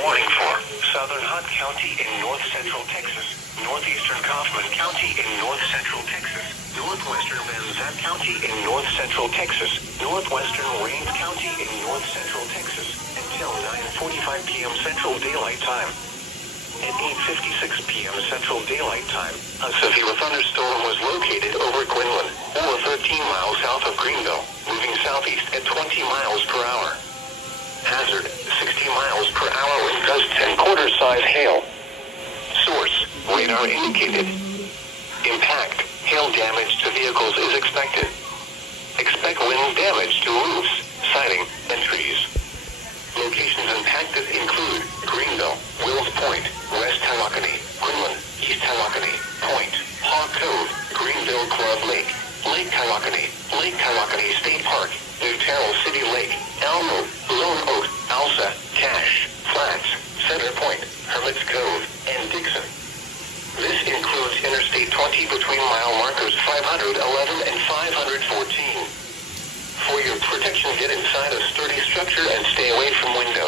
Warning for Southern Hunt County in north-central Texas, northeastern Kaufman County in north-central Texas, northwestern Van Zandt County in north-central Texas, northwestern Rains County in north-central Texas, until 9:45 p.m. Central Daylight Time. At 8:56 p.m. Central Daylight Time, a severe thunderstorm was located over Quinlan, or 13 miles south of Greenville, moving southeast at 20 miles per hour. Hazard, 60 miles per hour wind gusts and quarter-size hail. Source, radar indicated. Impact, hail damage to vehicles is expected. Expect wind damage to roofs, siding, and trees. Locations impacted include Greenville, Wills Point, West Tawakoni, Quinlan, East Tawakoni, Point, Hawk Cove, Greenville Club Lake, Lake Tawakoni State Park, New Terrell City Lake, Elmo, Lone Oak, Alsa, Cache, Flats, Center Point, Hermits Cove, and Dixon. This includes Interstate 20 between mile markers 511 and 514. For your protection, get inside a sturdy structure and stay away from windows.